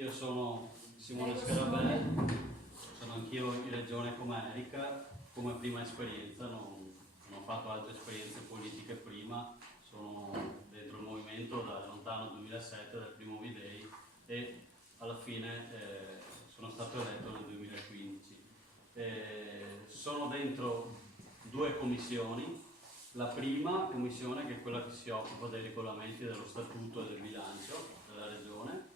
Io sono Simone Scarabelli, sono anch'io in regione come Erika, come prima esperienza, non ho fatto altre esperienze politiche prima, sono dentro il movimento dal lontano 2007, dal primo V-Day, e alla fine sono stato eletto nel 2015. Sono dentro due commissioni. La prima commissione, che è quella che si occupa dei regolamenti dello statuto e del bilancio della regione,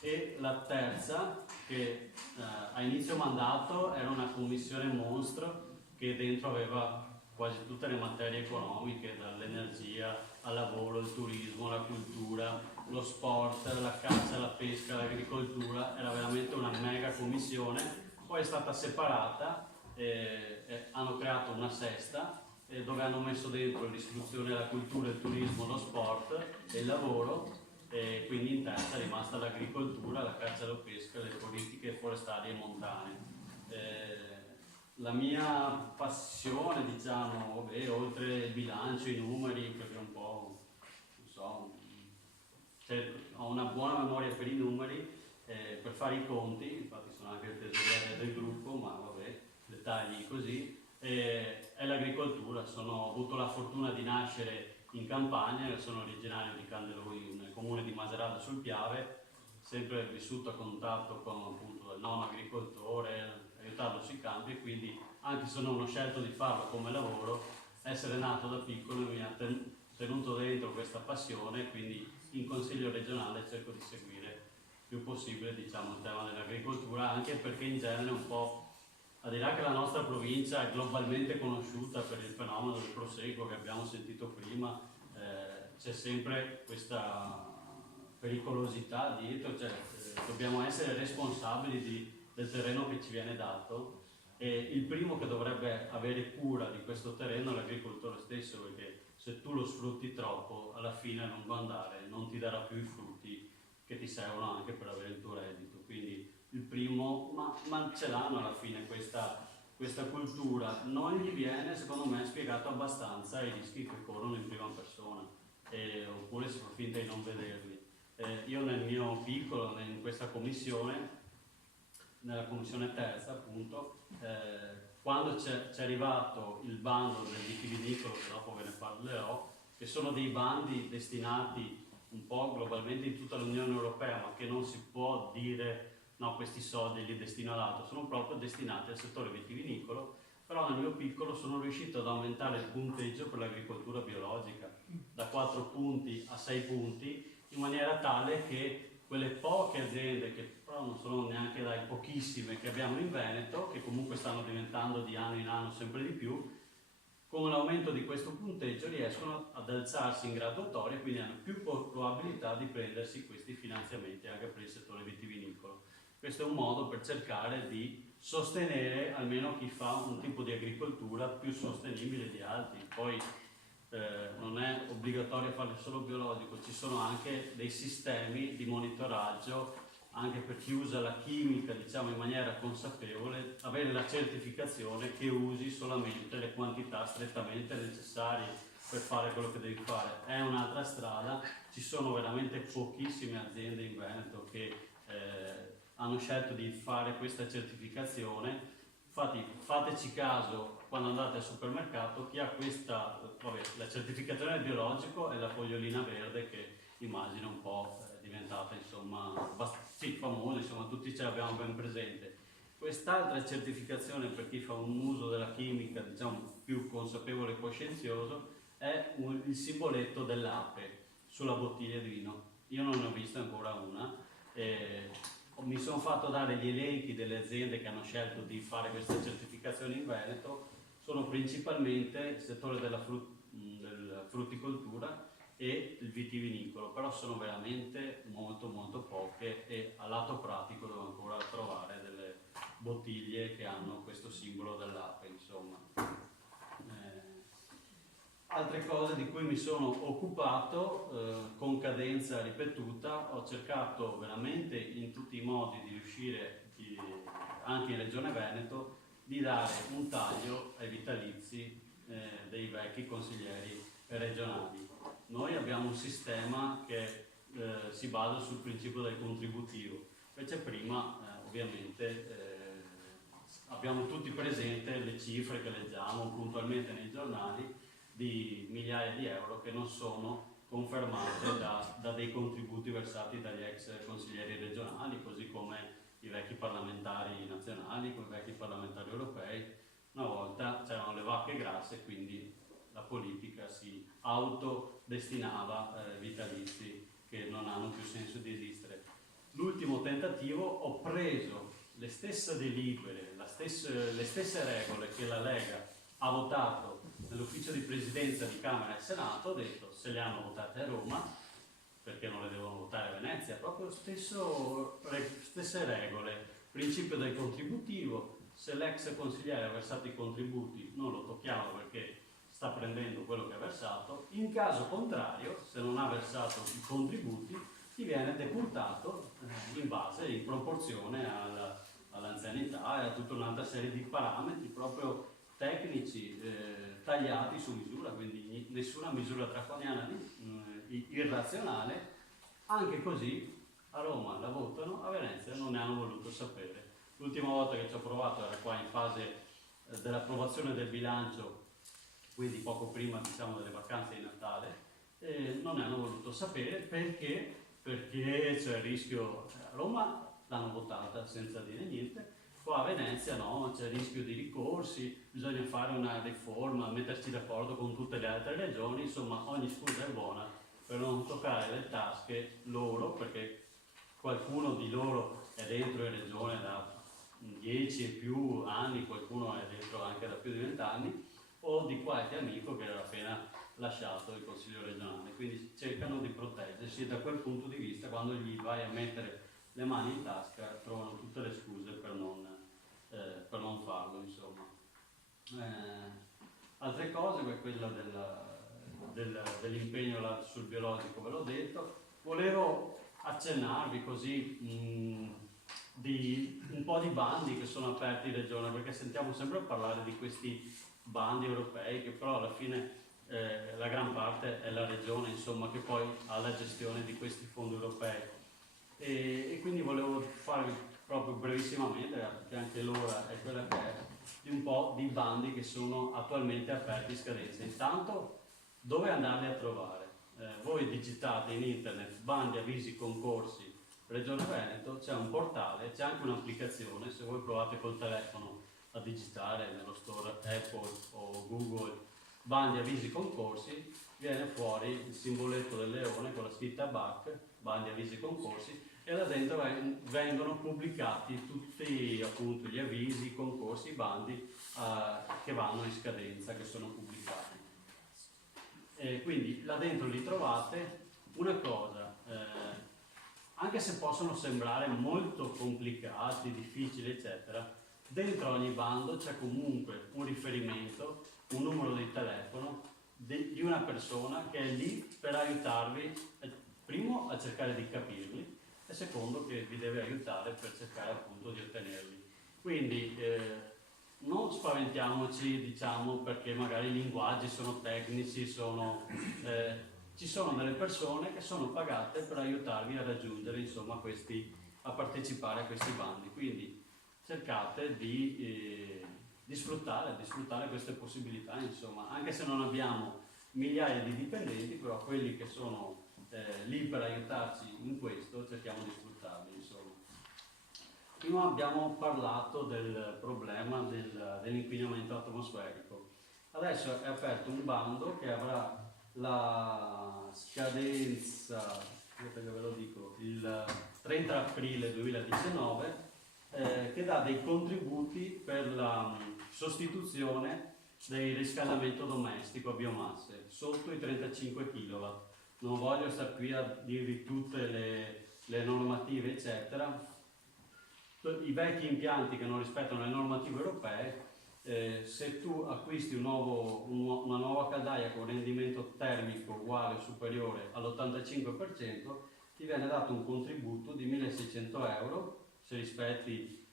e la terza, che a inizio mandato era una commissione mostro che dentro aveva quasi tutte le materie economiche, dall'energia al lavoro, il turismo, la cultura, lo sport, la caccia, la pesca, l'agricoltura. Era veramente una mega commissione, poi è stata separata, hanno creato una sesta, dove hanno messo dentro l'istruzione, la cultura, il turismo, lo sport e il lavoro, e quindi in terza è rimasta l'agricoltura, la caccia, la pesca, le politiche forestali e montane. La mia passione, diciamo, vabbè, oltre il bilancio, i numeri, perché un po', non so, cioè, ho una buona memoria per i numeri, per fare i conti, infatti sono anche il tesoriere del gruppo, ma vabbè, dettagli così. È l'agricoltura. Ho avuto la fortuna di nascere in campagna, sono originario di Candeloi, nel comune di Macerata sul Piave, sempre vissuto a contatto con appunto il nonno agricoltore, aiutarlo sui campi, e quindi anche se non ho scelto di farlo come lavoro, essere nato da piccolo mi ha tenuto dentro questa passione, quindi in consiglio regionale cerco di seguire il più possibile, diciamo, il tema dell'agricoltura, anche perché in genere un po', al di là che la nostra provincia è globalmente conosciuta per il fenomeno del prosecco che abbiamo sentito prima, c'è sempre questa pericolosità dietro, cioè dobbiamo essere responsabili del terreno che ci viene dato, e il primo che dovrebbe avere cura di questo terreno è l'agricoltore stesso, perché se tu lo sfrutti troppo, alla fine a lungo andare non ti darà più i frutti che ti servono anche per avere il tuo reddito. Quindi il primo, ma ce l'hanno alla fine questa cultura, non gli viene secondo me spiegato abbastanza i rischi che corrono in prima persona, oppure si fa finta di non vederli. Io nel mio piccolo, in questa commissione, nella commissione terza appunto, quando c'è arrivato il bando del vitivinicolo, che dopo ve ne parlerò, che sono dei bandi destinati un po' globalmente in tutta l'Unione Europea, ma che non si può dire no, questi soldi li destino all'altro, sono proprio destinati al settore vitivinicolo. Però nel mio piccolo sono riuscito ad aumentare il punteggio per l'agricoltura biologica da 4 punti a 6 punti, in maniera tale che quelle poche aziende, che però non sono neanche dai pochissime che abbiamo in Veneto, che comunque stanno diventando di anno in anno sempre di più, con l'aumento di questo punteggio riescono ad alzarsi in graduatoria e quindi hanno più probabilità di prendersi questi finanziamenti anche per il settore vitivinicolo. Questo è un modo per cercare di sostenere almeno chi fa un tipo di agricoltura più sostenibile di altri. Poi non è obbligatorio fare solo biologico, ci sono anche dei sistemi di monitoraggio anche per chi usa la chimica, diciamo, in maniera consapevole, avere la certificazione che usi solamente le quantità strettamente necessarie per fare quello che devi fare. È un'altra strada, ci sono veramente pochissime aziende in Veneto che hanno scelto di fare questa certificazione. Infatti fateci caso quando andate al supermercato, chi ha questa, la certificazione biologico è la fogliolina verde, che immagino un po' è diventata insomma sì, famosa, insomma tutti ce l'abbiamo ben presente. Quest'altra certificazione per chi fa un uso della chimica, diciamo, più consapevole e coscienzioso, è il simboletto dell'ape sulla bottiglia di vino. Io non ne ho vista ancora una. Mi sono fatto dare gli elenchi delle aziende che hanno scelto di fare questa certificazione in Veneto, sono principalmente il settore della frutticoltura e il vitivinicolo, però sono veramente molto molto poche, e a lato pratico devo ancora trovare delle bottiglie che hanno questo simbolo dell'ape, insomma. Altre cose di cui mi sono occupato con cadenza ripetuta, ho cercato veramente in tutti i modi di riuscire, anche in Regione Veneto, di dare un taglio ai vitalizi dei vecchi consiglieri regionali. Noi abbiamo un sistema che si basa sul principio del contributivo, Invece prima ovviamente abbiamo tutti presente le cifre che leggiamo puntualmente nei giornali di migliaia di euro che non sono confermate da dei contributi versati dagli ex consiglieri regionali, così come i vecchi parlamentari nazionali, come i vecchi parlamentari europei. Una volta c'erano le vacche grasse, quindi la politica si autodestinava vitalizi che non hanno più senso di esistere. L'ultimo tentativo, ho preso le stesse delibere, le stesse regole che la Lega ha votato nell'ufficio di presidenza di Camera e Senato, ho detto se le hanno votate a Roma, perché non le devono votare a Venezia, proprio stesse regole, principio del contributivo, se l'ex consigliere ha versato i contributi non lo tocchiamo perché sta prendendo quello che ha versato, in caso contrario, se non ha versato i contributi, ti viene deputato in base, in proporzione all'anzianità e a tutta un'altra serie di parametri proprio tecnici tagliati su misura, quindi nessuna misura draconiana irrazionale. Anche così a Roma la votano, a Venezia non ne hanno voluto sapere. L'ultima volta che ci ho provato era qua in fase dell'approvazione del bilancio, quindi poco prima diciamo delle vacanze di Natale, non ne hanno voluto sapere perché c'è il rischio. A Roma l'hanno votata senza dire niente, qua a Venezia no, c'è il rischio di ricorsi, bisogna fare una riforma, metterci d'accordo con tutte le altre regioni, insomma ogni scusa è buona per non toccare le tasche loro, perché qualcuno di loro è dentro in regione da 10 e più anni, qualcuno è dentro anche da più di 20 anni, o di qualche amico che era appena lasciato il Consiglio regionale, quindi cercano di proteggersi e da quel punto di vista quando gli vai a mettere le mani in tasca trovano tutte le scuse per non farlo, insomma. Altre cose, quella dell'impegno sul biologico ve l'ho detto, volevo accennarvi così un po' di bandi che sono aperti in regione, perché sentiamo sempre parlare di questi bandi europei che però alla fine la gran parte è la regione, insomma, che poi ha la gestione di questi fondi europei e quindi volevo farvi proprio brevissimamente, perché anche l'ora è quella che è, di un po' di bandi che sono attualmente aperti in scadenza. Intanto dove andarli a trovare? Voi digitate in internet bandi, avvisi, concorsi Regione Veneto, c'è un portale, c'è anche un'applicazione, se voi provate col telefono a digitare nello store Apple o Google bandi, avvisi, concorsi, viene fuori il simboletto del leone con la scritta BAC, bandi, avvisi, concorsi, e là dentro vengono pubblicati tutti appunto gli avvisi, i concorsi, i bandi che vanno in scadenza, che sono pubblicati. Quindi là dentro li trovate. Una cosa, anche se possono sembrare molto complicati, difficili, eccetera, dentro ogni bando c'è comunque un riferimento, un numero di telefono di una persona che è lì per aiutarvi, primo a cercare di capirli e secondo che vi deve aiutare per cercare appunto di ottenerli. Quindi non spaventiamoci, diciamo, perché magari i linguaggi sono tecnici, ci sono delle persone che sono pagate per aiutarvi a raggiungere, insomma, a partecipare a questi bandi. Quindi cercate di sfruttare queste possibilità, insomma, anche se non abbiamo migliaia di dipendenti, però quelli che sono lì per aiutarci in questo cerchiamo di sfruttarli, insomma. Prima abbiamo parlato del problema dell'inquinamento atmosferico. Adesso è aperto un bando che avrà la scadenza, che ve lo dico, il 30 aprile 2019, che dà dei contributi per la sostituzione del riscaldamento domestico a biomasse sotto i 35 kW. Non voglio stare qui a dirvi tutte le normative, eccetera. I vecchi impianti che non rispettano le normative europee, se tu acquisti una nuova caldaia con rendimento termico uguale o superiore all'85%, ti viene dato un contributo di 1.600 euro se rispetti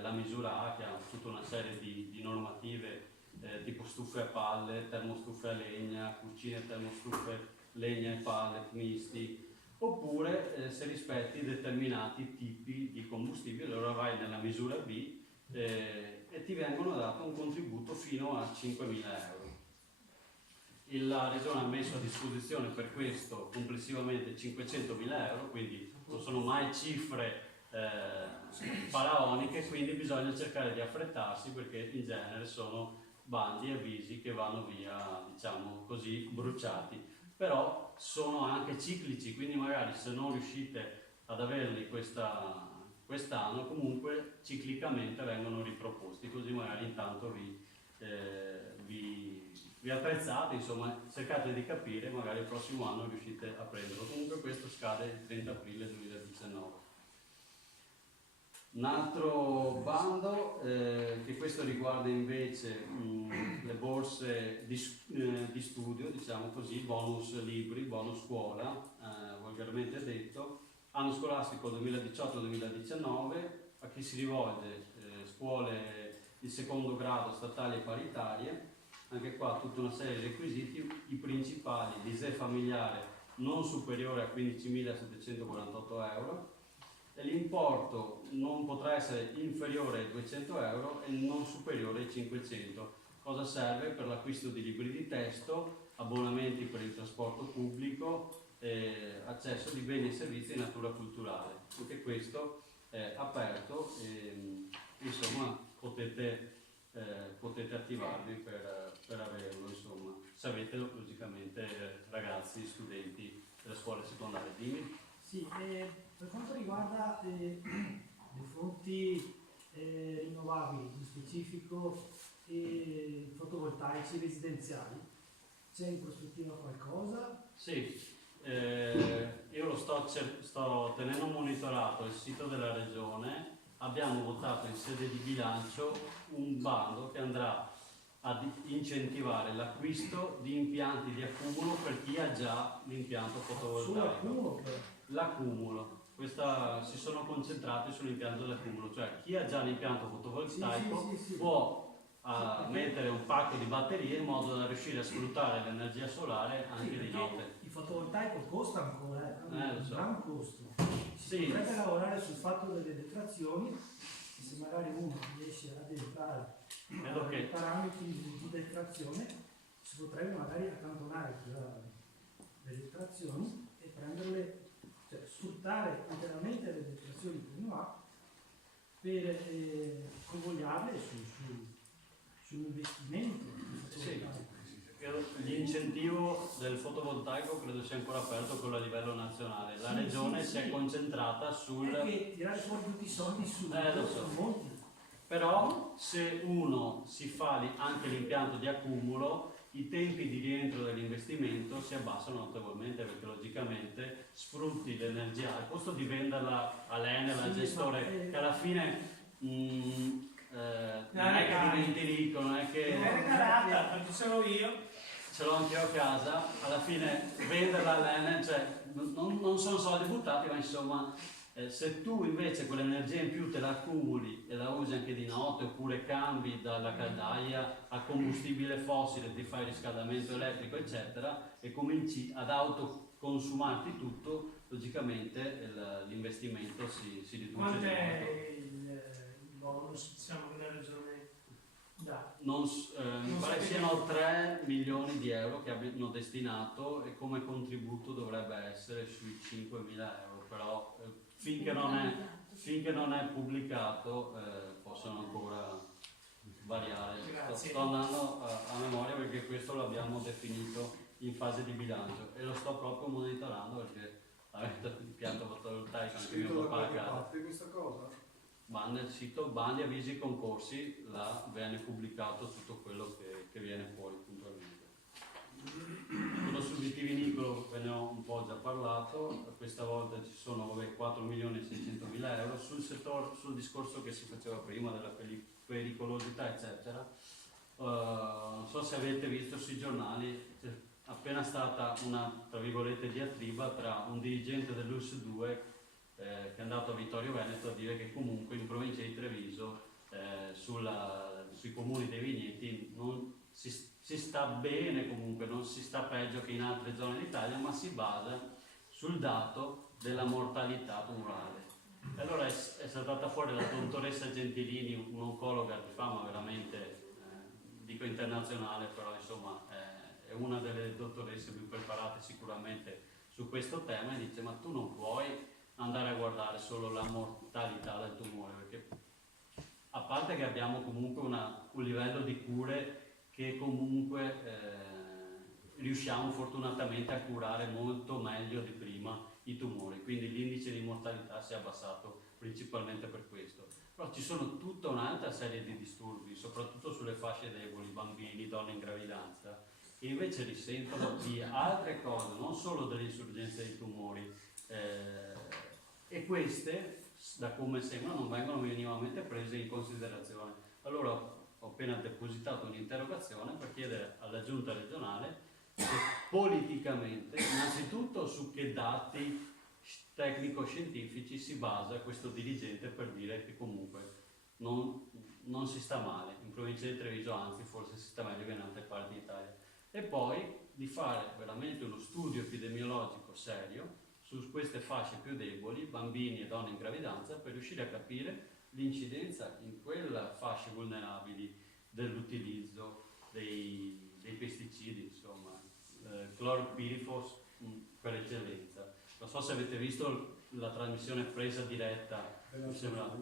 la misura A, che ha tutta una serie di normative tipo stufe a palle, termostufe a legna, cucine termostufe legna e palle, misti, oppure se rispetti determinati tipi di combustibile, allora vai nella misura B e ti vengono dato un contributo fino a 5.000 euro. La Regione ha messo a disposizione per questo complessivamente 500.000 euro, quindi non sono mai cifre faraoniche, quindi bisogna cercare di affrettarsi perché in genere sono bandi e avvisi che vanno via, diciamo così, bruciati. Però sono anche ciclici, quindi magari se non riuscite ad averli quest'anno, comunque ciclicamente vengono riproposti, così magari intanto vi attrezzate, insomma cercate di capire, magari il prossimo anno riuscite a prenderlo. Comunque questo scade il 30 aprile 2019. Un altro bando, che questo riguarda invece le borse di studio, diciamo così, bonus libri, bonus scuola, volgarmente detto, anno scolastico 2018-2019, a chi si rivolge? Scuole di secondo grado statali e paritarie, anche qua tutta una serie di requisiti, i principali, l'ISEE familiare non superiore a 15.748 euro, e l'importo non potrà essere inferiore ai 200 euro e non superiore ai 500. Cosa serve? Per l'acquisto di libri di testo, abbonamenti per il trasporto pubblico, accesso di beni e servizi di natura culturale. Anche questo è aperto e insomma potete attivarvi per averlo, insomma, se avete logicamente ragazzi, studenti delle scuole secondarie. Dimmi. Sì, per quanto riguarda le fonti rinnovabili, in specifico fotovoltaici residenziali, c'è in prospettiva qualcosa? Sì, io lo sto tenendo monitorato il sito della Regione. Abbiamo votato in sede di bilancio un bando che andrà ad incentivare l'acquisto di impianti di accumulo per chi ha già l'impianto fotovoltaico. L'accumulo. Si sono concentrati sull'impianto dell'accumulo, cioè chi ha già l'impianto fotovoltaico può mettere un pacco di batterie in modo da riuscire a sfruttare l'energia solare anche di notte. Il fotovoltaico costa ancora, lo so. ha un costo. Sì. Potrebbe lavorare sul fatto delle detrazioni, e se magari uno riesce ad entrare nei parametri di detrazione, si potrebbe magari accantonare le detrazioni e prenderle, cioè sfruttare interamente le detrazioni che uno ha per convogliarle sull'investimento. Sì. L'incentivo del fotovoltaico credo sia ancora aperto quello a livello nazionale. La Regione si è concentrata sul... Perché tirare fuori tutti i soldi lo so. molti. Però se uno si fa anche l'impianto di accumulo, i tempi di rientro dell'investimento si abbassano notevolmente, perché logicamente sfrutti l'energia al costo di venderla all'Enel, al gestore, che alla fine non è che diventi ricco, non è che... Non è regalata, perché ce l'ho io. Ce l'ho anche io a casa, alla fine venderla all'Enel, cioè non sono soldi buttati, ma insomma se tu invece quell'energia in più te la accumuli e la usi anche di notte, oppure cambi dalla caldaia a combustibile fossile, ti fai riscaldamento elettrico eccetera, e cominci ad autoconsumarti tutto, logicamente l'investimento si riduce. Quant'è il bonus, diciamo, che la Regione dà? Mi pare che siano 3 milioni di euro che abbiano destinato, e come contributo dovrebbe essere sui 5.000 euro, però finché non è pubblicato possono ancora variare. Sto andando a memoria, perché questo l'abbiamo definito in fase di bilancio e lo sto proprio monitorando, perché avendo l'impianto fotovoltaico anche mio papà a casa. Questa cosa? Nel sito bandi, avvisi, concorsi, là viene pubblicato tutto quello che viene fuori puntualmente. Quello sul vitivinicolo ve ne ho un po' già parlato, questa volta ci sono 4.600.000 euro. Sul discorso che si faceva prima della pericolosità eccetera, non so se avete visto sui giornali, c'è appena stata una, tra virgolette, diatriba tra un dirigente dell'ULSS 2 che è andato a Vittorio Veneto a dire che comunque in provincia di Treviso sui comuni dei vigneti non si sta bene, comunque non si sta peggio che in altre zone d'Italia, ma si basa sul dato della mortalità tumorale. E allora è saltata fuori la dottoressa Gentilini, un'oncologa di fama veramente, dico internazionale, però insomma è una delle dottoresse più preparate sicuramente su questo tema, e dice: ma tu non puoi andare a guardare solo la mortalità del tumore, perché a parte che abbiamo comunque un livello di cure che comunque riusciamo fortunatamente a curare molto meglio di prima i tumori, quindi l'indice di mortalità si è abbassato principalmente per questo. Però ci sono tutta un'altra serie di disturbi, soprattutto sulle fasce deboli, bambini, donne in gravidanza, che invece risentono di altre cose, non solo dell'insorgenza dei tumori, e queste, da come sembra, non vengono minimamente prese in considerazione. Allora ho appena depositato un'interrogazione per chiedere alla giunta regionale se politicamente, innanzitutto, su che dati tecnico-scientifici si basa questo dirigente per dire che comunque non si sta male in provincia di Treviso, anzi forse si sta meglio che in altre parti d'Italia, e poi di fare veramente uno studio epidemiologico serio su queste fasce più deboli, bambini e donne in gravidanza, per riuscire a capire l'incidenza in quelle fasce vulnerabili dell'utilizzo dei pesticidi, insomma, clorpirifos per eccellenza. Non so se avete visto la trasmissione presa diretta, mi sembra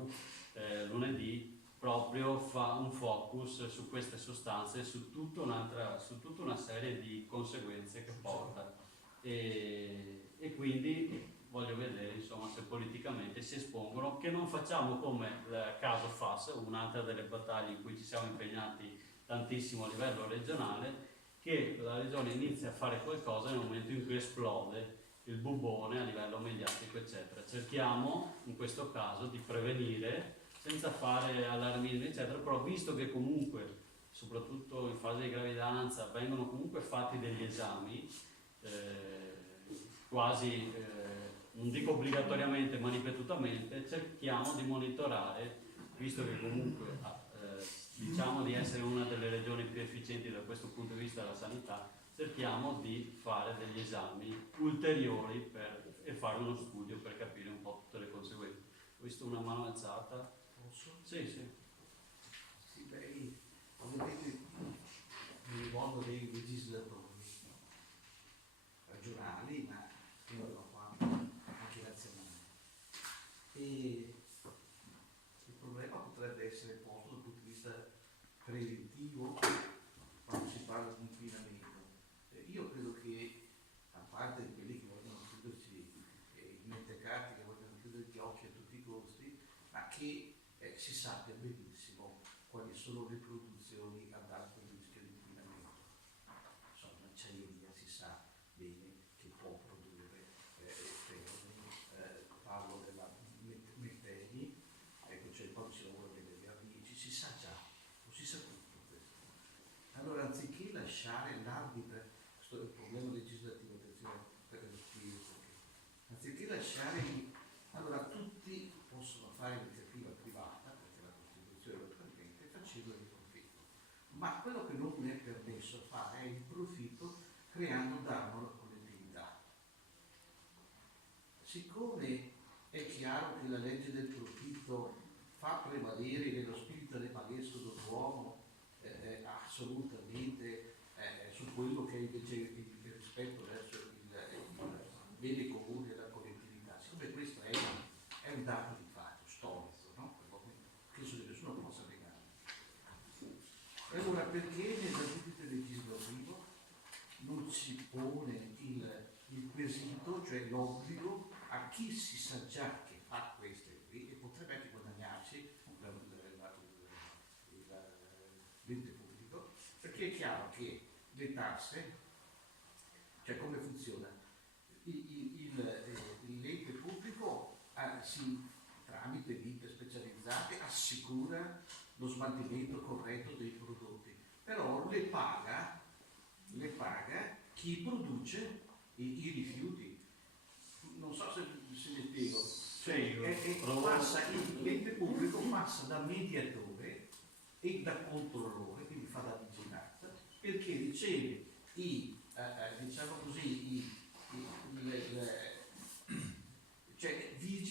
lunedì, proprio fa un focus su queste sostanze, su tutta una serie di conseguenze che porta, e quindi voglio vedere insomma se politicamente si espongono, che non facciamo come il caso FAS, un'altra delle battaglie in cui ci siamo impegnati tantissimo a livello regionale, che la regione inizia a fare qualcosa nel momento in cui esplode il bubone a livello mediatico, eccetera. Cerchiamo in questo caso di prevenire senza fare allarmismi, eccetera, però visto che comunque, soprattutto in fase di gravidanza, vengono comunque fatti degli esami, quasi, non dico obbligatoriamente, ma ripetutamente, cerchiamo di monitorare, visto che comunque diciamo di essere una delle regioni più efficienti da questo punto di vista della sanità, cerchiamo di fare degli esami ulteriori e fare uno studio per capire un po' tutte le conseguenze. Ho visto una mano alzata. Posso? Sì, sì. Sì, beh, ovviamente mi rivolgo dei legislatori regionali, ma fino a quanto anche nazionali. E il problema potrebbe essere posto dal punto di vista preventivo quando si parla di inquinamento. Io credo che, a parte di quelli che vogliono chiuderci i mentecatti, che vogliono chiudere gli occhi a tutti i costi, ma che si sappia benissimo quali sono le produzioni ad alto rischio di inquinamento. Insomma, l'acciaieria si sa bene che può produrre parlo della Metteni, ecco, cioè poi ci lavora delle R10, si sa già, lo si sa tutto questo. Allora, anziché lasciare l'arbitro, questo è il problema legislativo, attenzione per lo spirito, anziché lasciare, allora tutti possono fare iniziativa privata, perché la Costituzione lo permette, facendo il profitto. Ma quello che non è permesso fare è il profitto creando danno alla collettività. Siccome è chiaro che la legge del profitto fa prevalere nello spirito animalesco dell'uomo assolutamente su quello che è invece il rispetto verso il bene comune della collettività, siccome questo è un dato di fatto storico, no? Penso che nessuno possa negare. E allora perché nell'ambito legislativo non si pone il quesito, cioè l'obbligo a chi si sa già che fa queste qui e potrebbe anche guadagnarsi l'ente pubblico, perché è chiaro che le tasse, cioè come funziona? L'ente pubblico tramite ditte specializzate assicura lo smaltimento corretto dei prodotti, però le paga chi produce i rifiuti. Non so se mi spiego. L'ente pubblico passa da mediatore e da controllore, quindi fa la vigilanza, perché riceve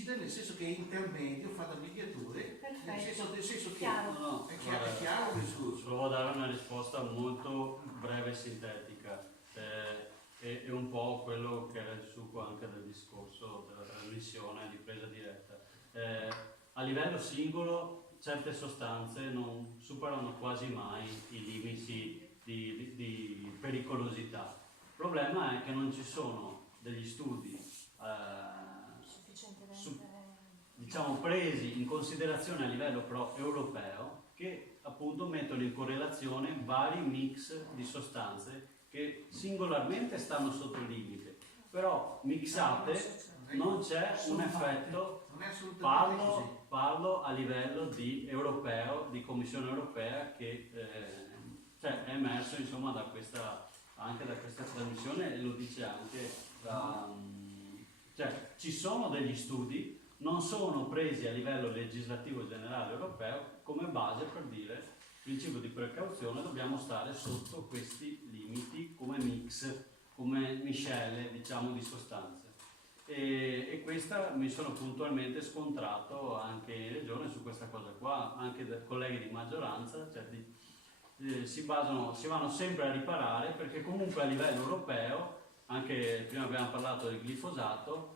decide, nel senso che è intermedio, fa da mediatore, nel senso che Chiaro. No, è chiaro il discorso. provo a dare una risposta molto breve e sintetica. È un po' quello che era il succo anche del discorso della trasmissione di presa diretta. A livello singolo certe sostanze non superano quasi mai i limiti di pericolosità. Il problema è che non ci sono degli studi diciamo presi in considerazione a livello però europeo che appunto mettono in correlazione vari mix di sostanze che singolarmente stanno sotto il limite, però mixate non c'è un effetto. Non è assolutamente così. Parlo a livello di europeo, di Commissione europea, che cioè è emerso insomma anche da questa trasmissione, e lo dice anche cioè ci sono degli studi, non sono presi a livello legislativo generale europeo come base per dire principio di precauzione, dobbiamo stare sotto questi limiti come mix, come miscele diciamo di sostanze. E questa mi sono puntualmente scontrato anche in regione su questa cosa qua, anche da colleghi di maggioranza, cioè si vanno sempre a riparare, perché comunque a livello europeo, anche prima abbiamo parlato del glifosato,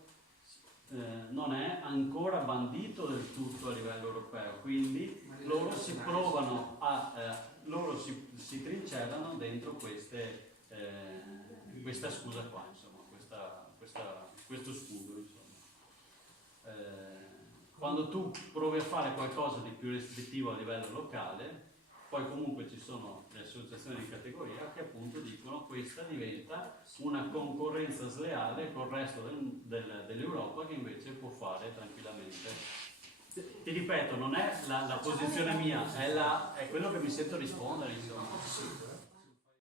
non è ancora bandito del tutto a livello europeo, quindi loro si provano loro si trincerano dentro questa scusa qua, insomma, questo scudo, insomma. Quando tu provi a fare qualcosa di più restrittivo a livello locale, poi comunque ci sono le associazioni di categoria che appunto dicono questa diventa una concorrenza sleale col resto dell'Europa, che invece può fare tranquillamente. Ti ripeto, non è la posizione mia, è quello che mi sento rispondere, insomma.